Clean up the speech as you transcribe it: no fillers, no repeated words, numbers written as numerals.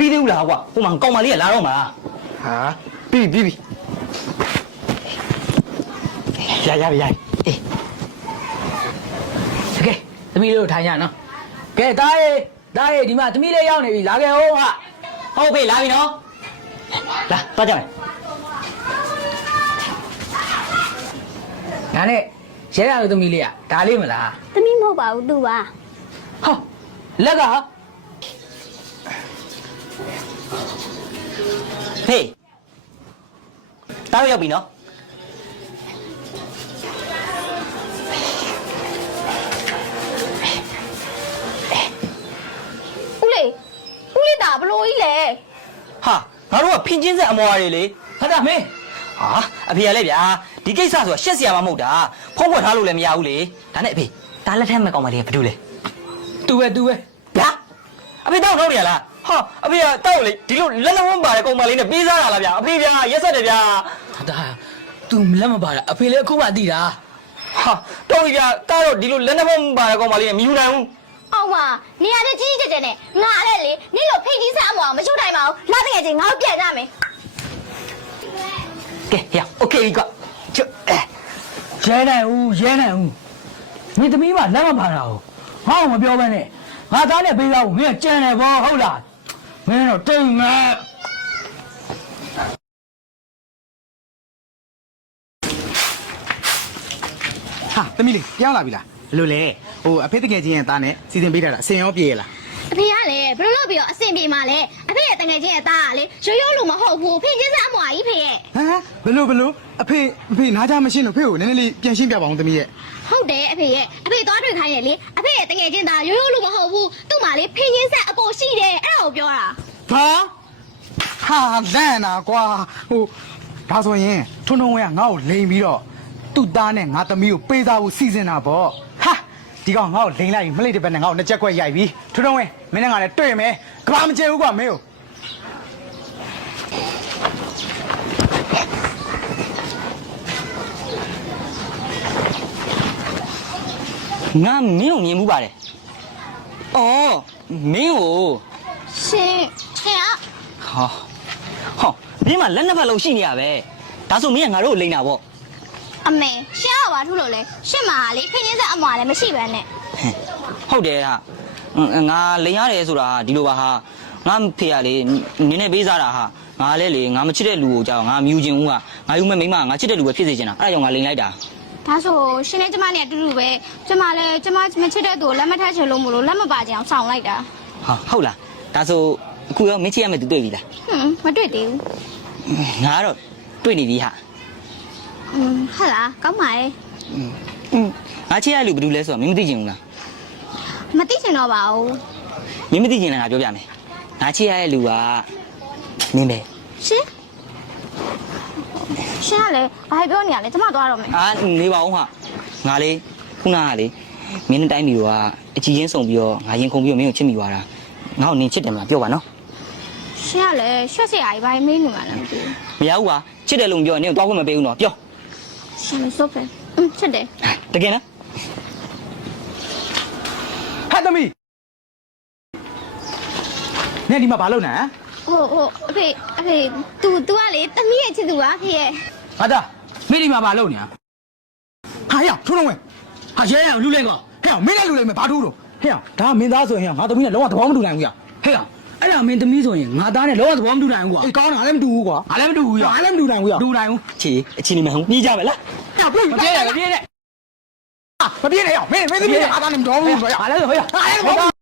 ပြီးသေးဘူးလားကွာဟိုမှာကောင်မလေးကလာတော့မှာဟာပြီးပြီရအေးကဲသမီးလေးတို့ထိုင်ကြနော်ကဲတားရေဒီမှာသမီးလေးရောက်နေပြီလာခဲ့ဟုတ်ဟာဟုတ်ပြီလာပြီနော်လာသွားကြမယ်ဒါနဲ့ရဲရလို့သမီးလေးကဒါလေးမလားသမီးမဟုတ်ပါဘူးသူပါဟောလက်ကဟေးတားရောက်ပြီနော်ဦးလေးတာဘလို့ကြီးလဲဟာငါတို့ကဖင်ချင်းဆက်အမွာတွေလေဟာတာမင်းဟာအဖေရလဲဗျာဒီကိစ္စဆိုတာရှက်စရာမှမဟုတ်တာဖုံးကွက်ထားလို့လည်းမရဘူးလေဒါနဲ့အဖေဒါလက်ထက်မဲ့ကောင်မလေးကဘာလုပ်လဲတူပဲဗျာအဖေတောက်ထုတ်ရလားဟာအဖေကတောက်လေဒီလိုလက်လုံးဝန်းပါတဲ့ကောင်မလေးနဲ့ပြေးစားရလားဗျာအဖေဗျာရက်ဆက်တယ်ဗျာဒါသူလက်မပါတာအဖေလည်းအခုမှသိတာဟာတော့ဗျာတားတော့ဒီလိုလက်နှမန်းပါတဲ့ကောင်မလေးနဲ့မယူနိုင်ဘူးအောင်ပါနေရာကြီးကြီးကျယ်ကျယ်နဲ့ငါအဲ့လေနေ့လိုဖိတ်ကြီးဆက်အမောင်မချူတိုင်းပါဘူးလာတကယ်ချင်းငါတို့ပြန်ကြမယ်ကဲရโอเคကွာချွရဲနိုင်ဦးမင်းသမီးမလက်မပါတာဟုတ်ငါ့ကိုမပြောဘဲနဲ့ငါသားနဲ့ပေးသားကိုမင်းကြံတယ်ဗောဟုတ်လားမင်းတော့တိတ်မဲ့ဟာသမီးလေးပြောင်းလာပြီလားဘယ်လိုလဲဟိုအဖေတကယ်ချင်းရဲ့သားနဲ့စီစဉ်ပေးထားတာအစင်ရောပြေရလားအဖေကလည်းဘယ်လိုလုပ်ပြီးတော့အဆင်ပြေမှာလဲအဖေရဲ့တငယ်ချင်းရဲ့သားကလေရိုးလို့မဟုတ်ဘူးဖိတ်ချင်းဆက်အမောင်ကြီးဖေရဲ့ဟမ်ဘယ်လိုအဖေနားကြမရှင်းလို့ဖေကိုနည်းနည်းလေးပြန်ရှင်းပြပါအောင်သမီးရဲ့ဟုတ်တယ်အဖေသွားတွေ့ခိုင်းတယ်လေအဖေရဲ့တငယ်ချင်းသားရိုးလို့မဟုတ်ဘူးသူ့မှာလေဖိတ်ချင်းဆက်အပေါ်ရှိတယ်အဲ့ဒါကိုပြောတာဟာလန့်နာကွာဟိုဒါဆိုရင်ထွန်းဝင်းကငါ့ကိုလိန်ပြီးတော့သူ့သားနဲ့ငါသမီးကိုပေးသားဖို့စီစဉ်တာပေါ့ဟာဒီကောင်ငါ့ကိုလိန်လိုက်ပြီးမလိတ်တဲ့ဘက်နဲ့ငါ့ကိုနှစ်ချက်ခွက်ရိုက်ပြီးထွန်းဝင်းမင်းနဲ့ငါလည်းတွေ့မယ်ကဘာမကျဲဘူးကွာမင်းကိုငါမင်းကိုမြင်မှုပါတယ်အော်မင်းကိုရှင်ဟောမင်းမလက်နှစ်ဖက်လုံးရှိနေရပဲဒါဆိုမင်းကငါတို့ကိုလိန်တာပေါ့အမေရှင်ကဘာထူးလို့လဲရှင်မဟာလေဖိချင်းဆက်အမွာလည်းမရှိပဲနဲ့ဟုတ်တယ်ဟာငါလိန်ရတယ်ဆိုတာဒီလိုပါဟာငါဖေရလေနင်းနေပေးစားတာဟာငါလည်းလေငါမချစ်တဲ့လူကိုကြောက်ငါမယူချင်ဘူးကငါယူမဲ့မိန်းမငါချစ်တဲ့လူပဲဖြစ်စေချင်တာအဲ့ဒါကြောင့်ငါလိန်လိုက်တာဒါဆိုရှင်နဲ့ကျမနဲ့အတူတူပဲကျမလည်းကျမမချစ်တဲ့သူကိုလက်မထပ်ချင်လို့မလို့လက်မပါချင်အောင်ဆောင်လိုက်တာဟာဟုတ်လားဒါဆိုအခုရောမင်းချစ်ရမယ့်သူတွေ့ပြီလားမတွေ့သေးဘူးငါကတော့တွေ့နေပြီဟာဟုတ်လားကောင်းပါရဲ့ငါချစ်ရလူဘယ်သူလဲဆိုတော့မင်းမသိချင်ဘူးလားမသိချင်တော့ပါဘူးမင်းမသိချင်လည်းငါပြောပြမယ်ငါချစ်ရတဲ့လူကမင်းပဲရှင်ကလည်းဘာပြောနေရလဲကျမသွားတော့မယ်နေပါဦးဟာငါလေးခုနကလေမင်းတိုင်းမျိုးကအကြည့်ချင်းစုံပြီးတော့ငါရင်ခုန်ပြီးတော့မင်းကိုချစ်မိသွားတာငါ့ကိုနင်ချစ်တယ်မလားပြောပါနော်ရှင်ကလည်းရွှက်စရာကြီးဘာမေးနေမှလည်းမသိဘူးမရဘူးကွာချစ်တယ်လို့ပြောရင်နင်ကိုသွားခွင့်မပေးဘူးနော်ပြောရှင်စောပဲချစ်တယ်တကယ်နော်ဟာသမီးနင်ဒီမှာဘာလုပ်နေဟုတ်အဖေ तू ကလေတမီးရဲ့ချစ်သူပါဖေရဲ့ဟာတာမင်းဒီမှာဘာလုပ်နေလဲဟာရထွန်းဝင်းဟာရဲရလူလဲကောဟဲ့မင်းလည်းလူလိမ့်မယ်ဘာထူးတော့ဟဲ့ဒါမင်းသားဆိုရင်ငါသမီးနဲ့လုံးဝသဘောမတူနိုင်ဘူးရဟဲ့အဲ့ဒါမင်းသမီးဆိုရင်ငါသားနဲ့လုံးဝသဘောမတူနိုင်ဘူးကွာအေးကောင်းတာလည်းမတူဘူးကွာငါလည်းမတူဘူးရငါလည်းမတူနိုင်ဘူးရတူနိုင်ဘူးချီအချင်းနေမဟုတ်ညှိကြမယ်လားမပြေးနဲ့မပြေးနဲ့မင်းသမီးနဲ့ငါသားနဲ့မတော်ဘူးဆိုရငါလည်းဆိုဟဲ့